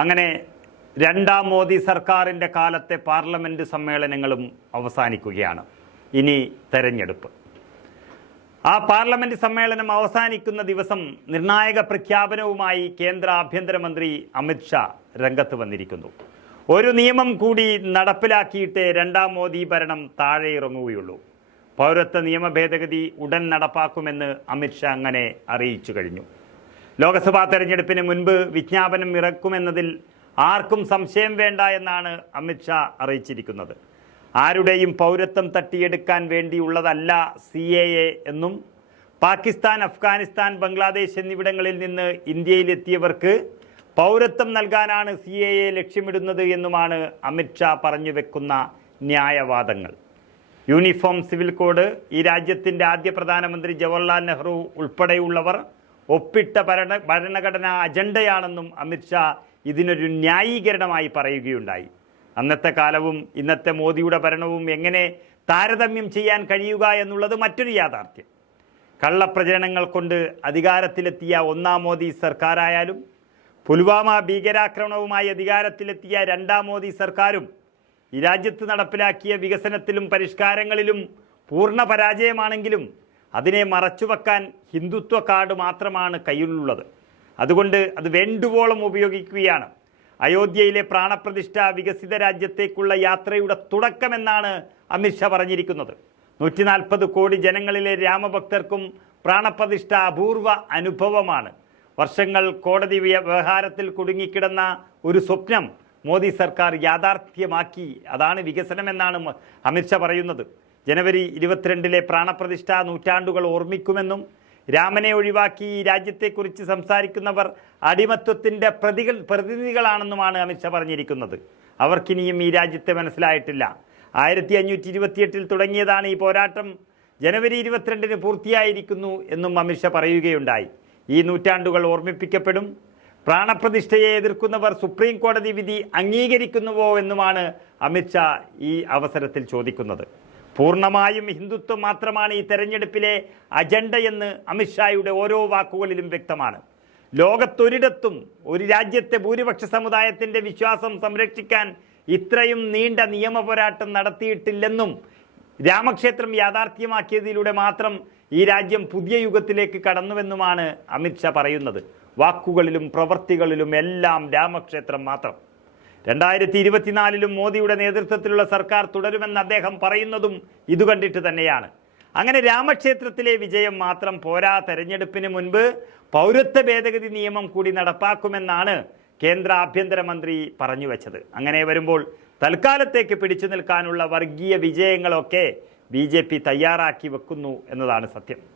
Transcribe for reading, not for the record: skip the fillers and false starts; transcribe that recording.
അങ്ങനെ രണ്ടാം മോദി സർക്കാരിൻ്റെ കാലത്തെ പാർലമെൻറ്റ് സമ്മേളനങ്ങളും അവസാനിക്കുകയാണ്. ഇനി തെരഞ്ഞെടുപ്പ്. ആ പാർലമെൻറ്റ് സമ്മേളനം അവസാനിക്കുന്ന ദിവസം നിർണായക പ്രഖ്യാപനവുമായി കേന്ദ്ര ആഭ്യന്തരമന്ത്രി അമിത് ഷാ രംഗത്ത് വന്നിരിക്കുന്നു. ഒരു നിയമം കൂടി നടപ്പിലാക്കിയിട്ട് രണ്ടാം മോദി ഭരണം താഴെ ഇറങ്ങുകയുള്ളൂ. പൗരത്വ നിയമ ഭേദഗതി ഉടൻ നടപ്പാക്കുമെന്ന് അമിത് ഷാ അങ്ങനെ അറിയിച്ചു കഴിഞ്ഞു. ലോക്സഭാ തെരഞ്ഞെടുപ്പിന് മുൻപ് വിജ്ഞാപനം ഇറക്കുമെന്നതിൽ ആർക്കും സംശയം വേണ്ട എന്നാണ് അമിത് ഷാ അറിയിച്ചിരിക്കുന്നത്. ആരുടെയും പൗരത്വം തട്ടിയെടുക്കാൻ വേണ്ടിയുള്ളതല്ല CAA എന്നും പാകിസ്ഥാൻ, അഫ്ഗാനിസ്ഥാൻ, ബംഗ്ലാദേശ് എന്നിവിടങ്ങളിൽ നിന്ന് ഇന്ത്യയിലെത്തിയവർക്ക് പൗരത്വം നൽകാനാണ് CAA ലക്ഷ്യമിടുന്നത് എന്നുമാണ് അമിത് ഷാ പറഞ്ഞു വെക്കുന്ന ന്യായവാദങ്ങൾ. യൂണിഫോം സിവിൽ കോഡ്, ഈ രാജ്യത്തിൻ്റെ ആദ്യ പ്രധാനമന്ത്രി ജവഹർലാൽ നെഹ്റു ഉൾപ്പെടെയുള്ളവർ ഒപ്പിട്ട ഭരണഘടനാ അജണ്ടയാണെന്നും അമിത് ഷാ ഇതിനൊരു ന്യായീകരണമായി പറയുകയുണ്ടായി. അന്നത്തെ കാലവും ഇന്നത്തെ മോദിയുടെ ഭരണവും എങ്ങനെ താരതമ്യം ചെയ്യാൻ കഴിയുക എന്നുള്ളത് മറ്റൊരു യാഥാർത്ഥ്യം. കള്ളപ്രചരണങ്ങൾ കൊണ്ട് അധികാരത്തിലെത്തിയ ഒന്നാം മോദി സർക്കാരായാലും പുൽവാമ ഭീകരാക്രമണവുമായി അധികാരത്തിലെത്തിയ രണ്ടാം മോദി സർക്കാരും ഈ രാജ്യത്ത് നടപ്പിലാക്കിയ വികസനത്തിലും പരിഷ്കാരങ്ങളിലും പൂർണ്ണ പരാജയമാണെങ്കിലും അതിനെ മറച്ചുവെക്കാൻ ഹിന്ദുത്വ കാർഡ് മാത്രമാണ് കയ്യിലുള്ളത്. അതുകൊണ്ട് അത് വേണ്ടുവോളം ഉപയോഗിക്കുകയാണ്. അയോധ്യയിലെ പ്രാണപ്രതിഷ്ഠ വികസിത രാജ്യത്തേക്കുള്ള യാത്രയുടെ തുടക്കമെന്നാണ് അമിത് ഷാ പറഞ്ഞിരിക്കുന്നത്. 140 കോടി ജനങ്ങളിലെ രാമഭക്തർക്കും പ്രാണപ്രതിഷ്ഠ അപൂർവ അനുഭവമാണ്. വർഷങ്ങൾ കോടതി വ്യവഹാരത്തിൽ കുടുങ്ങിക്കിടന്ന ഒരു സ്വപ്നം മോദി സർക്കാർ യാഥാർത്ഥ്യമാക്കി. അതാണ് വികസനമെന്നാണ് അമിത് ഷാ പറയുന്നത്. ജനുവരി 22 പ്രാണപ്രതിഷ്ഠ നൂറ്റാണ്ടുകൾ ഓർമ്മിക്കുമെന്നും രാമനെ ഒഴിവാക്കി ഈ രാജ്യത്തെക്കുറിച്ച് സംസാരിക്കുന്നവർ അടിമത്വത്തിൻ്റെ പ്രതിനിധികളാണെന്നുമാണ് അമിത് ഷാ പറഞ്ഞിരിക്കുന്നത്. അവർക്കിനിയും ഈ രാജ്യത്തെ മനസ്സിലായിട്ടില്ല. 1528 തുടങ്ങിയതാണ് ഈ പോരാട്ടം. ജനുവരി 22 പൂർത്തിയായിരിക്കുന്നു എന്നും അമിത് ഷാ പറയുകയുണ്ടായി. ഈ നൂറ്റാണ്ടുകൾ ഓർമ്മിപ്പിക്കപ്പെടും. പ്രാണപ്രതിഷ്ഠയെ എതിർക്കുന്നവർ സുപ്രീം കോടതി വിധി അംഗീകരിക്കുന്നുവോ എന്നുമാണ് അമിത് ഷാ ഈ അവസരത്തിൽ ചോദിക്കുന്നത്. പൂർണ്ണമായും ഹിന്ദുത്വം മാത്രമാണ് ഈ തെരഞ്ഞെടുപ്പിലെ അജണ്ടയെന്ന് അമിത് ഷായുടെ ഓരോ വാക്കുകളിലും വ്യക്തമാണ്. ലോകത്തൊരിടത്തും ഒരു രാജ്യത്തെ ഭൂരിപക്ഷ സമുദായത്തിൻ്റെ വിശ്വാസം സംരക്ഷിക്കാൻ ഇത്രയും നീണ്ട നിയമ പോരാട്ടം നടത്തിയിട്ടില്ലെന്നും രാമക്ഷേത്രം യാഥാർത്ഥ്യമാക്കിയതിലൂടെ മാത്രം ഈ രാജ്യം പുതിയ യുഗത്തിലേക്ക് കടന്നുവെന്നുമാണ് അമിത് ഷാ പറയുന്നത്. വാക്കുകളിലും പ്രവൃത്തികളിലും എല്ലാം രാമക്ഷേത്രം മാത്രം. 2024 മോദിയുടെ നേതൃത്വത്തിലുള്ള സർക്കാർ തുടരുമെന്ന് അദ്ദേഹം പറയുന്നതും ഇതുകണ്ടിട്ട് തന്നെയാണ്. അങ്ങനെ രാമക്ഷേത്രത്തിലെ വിജയം മാത്രം പോരാ, തെരഞ്ഞെടുപ്പിന് മുൻപ് പൗരത്വ ഭേദഗതി നിയമം കൂടി നടപ്പാക്കുമെന്നാണ് കേന്ദ്ര ആഭ്യന്തരമന്ത്രി പറഞ്ഞു വെച്ചത്. അങ്ങനെ വരുമ്പോൾ തൽക്കാലത്തേക്ക് പിടിച്ചു നിൽക്കാനുള്ള വർഗീയ വിജയങ്ങളൊക്കെ BJP തയ്യാറാക്കി വെക്കുന്നു എന്നതാണ് സത്യം.